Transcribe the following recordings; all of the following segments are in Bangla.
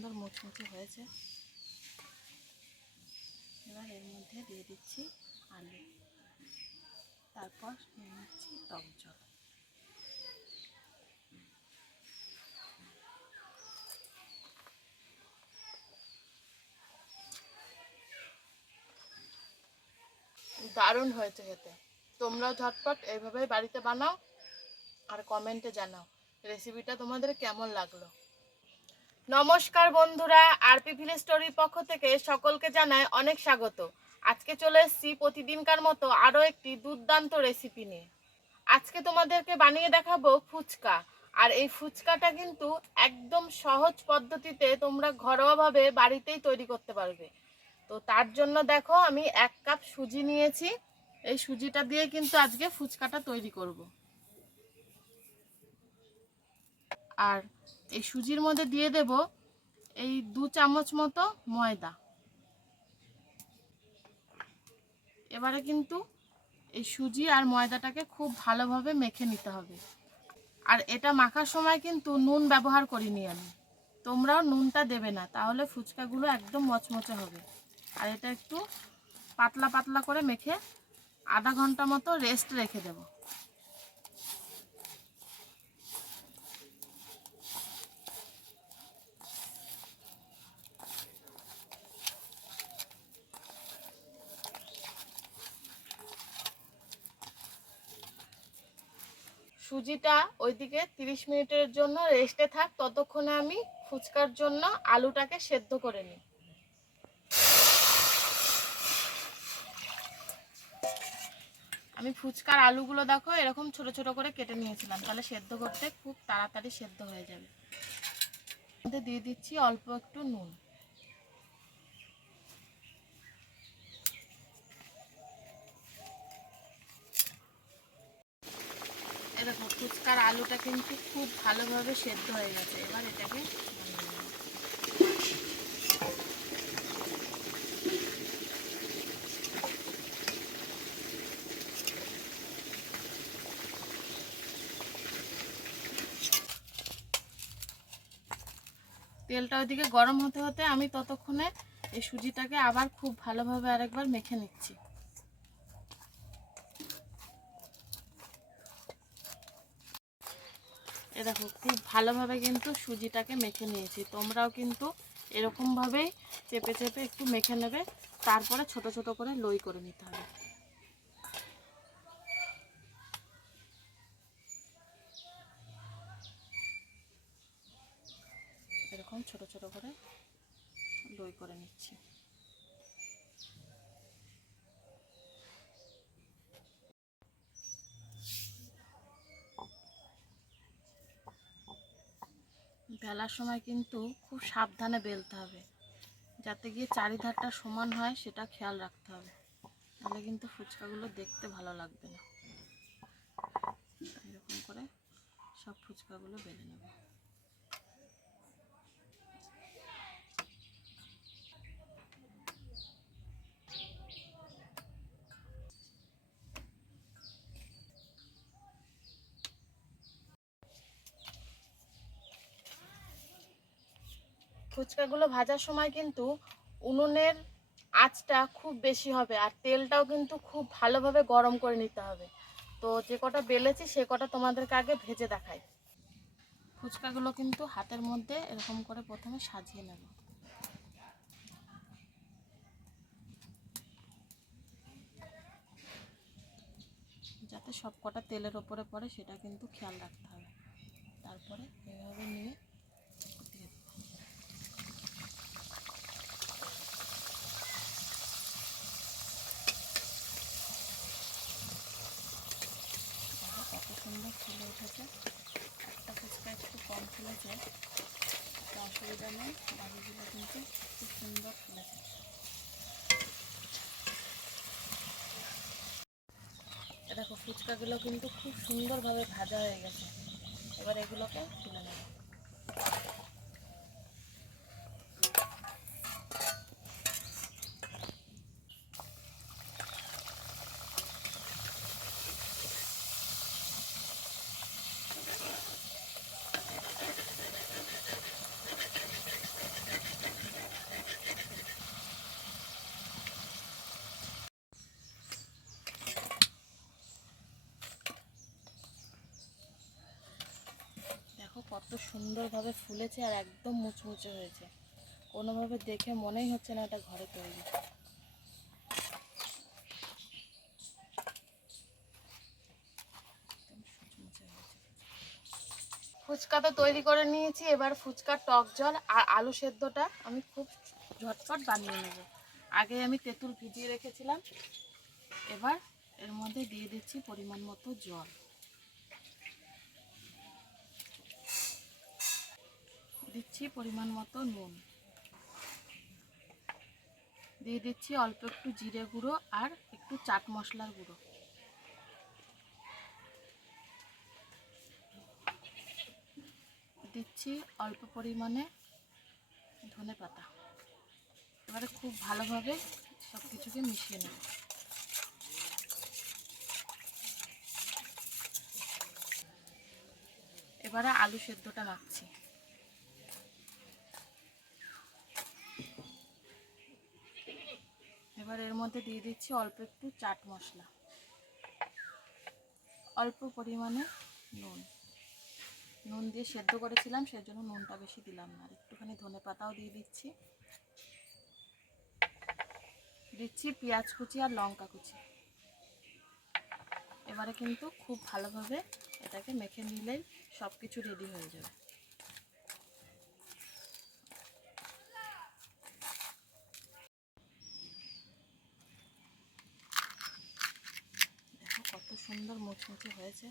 সুন্দর মুচমুচে হয়েছে। এবার এর মধ্যে দিয়ে দিচ্ছি আলু, তারপর নিয়ে নিচ্ছি টক জল। দারুণ হয়েছে খেতে। তোমরাও ঝটপট এইভাবেই বাড়িতে বানাও আর কমেন্টে জানাও রেসিপিটা তোমাদের কেমন লাগলো। নমস্কার বন্ধুরা, আরপি ভিলেজ স্টোরির পক্ষ থেকে সকলকে জানাই অনেক স্বাগত। আজকে চলে এসেছি প্রতিদিনকার মতো আরও একটি দুর্দান্ত রেসিপি নিয়ে। আজকে তোমাদেরকে বানিয়ে দেখাবো ফুচকা। আর এই ফুচকাটা কিন্তু একদম সহজ পদ্ধতিতে তোমরা ঘরোয়াভাবে বাড়িতেই তৈরি করতে পারবে। তো তার জন্য দেখো আমি 1 কাপ সুজি নিয়েছি। এই সুজিটা দিয়ে কিন্তু আজকে ফুচকাটা তৈরি করব। আর এই সুজির মধ্যে দিয়ে দেব এই 2 চামচ মতো ময়দা। এবারে কিন্তু এই সুজি আর ময়দাটাকে খুব ভালোভাবে মেখে নিতে হবে। আর এটা মাখার সময় কিন্তু নুন ব্যবহার করিনি আমি, তোমরাও নুনটা দেবে না, তাহলে ফুচকাগুলো একদম মচমচে হবে। আর এটা একটু পাতলা পাতলা করে মেখে আধা ঘন্টা মতো রেস্ট রেখে দেব। সুজিটা ওইদিকে 30 মিনিটের জন্য রেস্টে থাক, ততক্ষণে আমি ফুচকার জন্য আলুটাকে সেদ্ধ করে নিই। আমি ফুচকার আলুগুলো দেখো এরকম ছোট ছোট করে কেটে নিয়েছিলাম, তাহলে সেদ্ধ করতে খুব তাড়াতাড়ি সেদ্ধ হয়ে যাবে। মধ্যে দিয়ে দিচ্ছি অল্প একটু নুন। এরকম ফুচকার আলুটা কিন্তু খুব ভালোভাবে সেদ্ধ হয়ে গেছে। এবার এটাকে তেলটা ওইদিকে গরম হতে হতে আমি ততক্ষণে এই সুজিটাকে আবার খুব ভালোভাবে আরেকবার মেখে নিচ্ছি। এ দেখো খুব ভালোভাবে কিন্তু সুজিটাকে মেখে নিয়েছি। তোমরাও কিন্তু এরকমভাবেই চেপে চেপে একটু মেখে নেবে, তারপরে ছোট ছোট করে লই করে নিতে হবে। এরকম ছোট ছোট করে লই করে নিচ্ছি। বেলার সময় কিন্তু খুব সাবধানে বেলতে হবে, যাতে গিয়ে চারিধারটা সমান হয় সেটা খেয়াল রাখতে হবে, তাহলে কিন্তু ফুচকাগুলো দেখতে ভালো লাগবে না। এরকম করে সব ফুচকাগুলো বেলে নেব। ফুচকাগুলো ভাজার সময় কিন্তু উনুনের আঁচটা খুব বেশি হবে, আর তেলটাও কিন্তু খুব ভালোভাবে গরম করে নিতে হবে। তো যে কটা বেলেছি সে কটা তোমাদেরকে আগে ভেজে দেখাই। ফুচকাগুলো কিন্তু হাতের মধ্যে এরকম করে প্রথমে সাজিয়ে নেব। যাতে সব কটা তেলের ওপরে পড়ে সেটা কিন্তু খেয়াল রাখতে হবে। তারপরে এভাবে নিয়ে দিয়ে দেব। কত সুন্দর ফুলে উঠেছে। একটা ফুচকা একটু কম ফুলেছে, অসুবিধা নেই, বাকিগুলো কিন্তু খুব সুন্দর ফুলেছে। দেখো ফুচকাগুলো কিন্তু খুব সুন্দরভাবে ভাজা হয়ে গেছে। এবার এগুলোকে তুলে নেব। কত সুন্দরভাবে ফুলেছে আর একদম মুচমুচে হয়েছে, কোনোভাবে দেখে মনেই হচ্ছে না এটা ঘরে তৈরি। ফুচকা তো তৈরি করে নিয়েছি, এবার ফুচকার টক জল আর আলু সেদ্ধটা আমি খুব ঝটপট বানিয়ে নেব। আগে আমি তেঁতুল ভিজিয়ে রেখেছিলাম, এবার এর মধ্যে দিয়ে দিচ্ছি পরিমাণ মতো জল, দিচ্ছি পরিমাণ মতো নুন, দিয়ে দিচ্ছি অল্প একটু জিরে গুঁড়ো আর একটু চাট মশলার গুঁড়ো, দিচ্ছি অল্প পরিমাণে ধনে পাতা। এবারে খুব ভালোভাবে সব কিছুকে মিশিয়ে নেব। এবারে আলু সেদ্ধটা মাখছি। এবার এর মধ্যে দিয়ে দিচ্ছি অল্প একটু চাট মশলা, অল্প পরিমাণে নুন, নুন দিয়ে সেদ্ধ করেছিলাম সেজন্য নুনটা বেশি দিলাম না, আর একটুখানি ধনে পাতাও দিয়ে দিচ্ছি, দিচ্ছি পেঁয়াজ কুচি আর লঙ্কা কুচি। এবারে কিন্তু খুব ভালোভাবে এটাকে মেখে নিলেই সব কিছু রেডি হয়ে যাবে। দেখো কত সুন্দর মুচমুচে হয়েছে।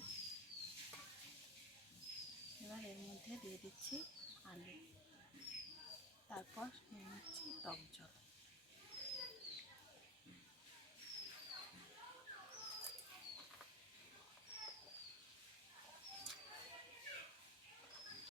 এবার এর মধ্যে দিয়ে দিচ্ছি আলু, তারপর নিয়ে নিচ্ছি টক জল।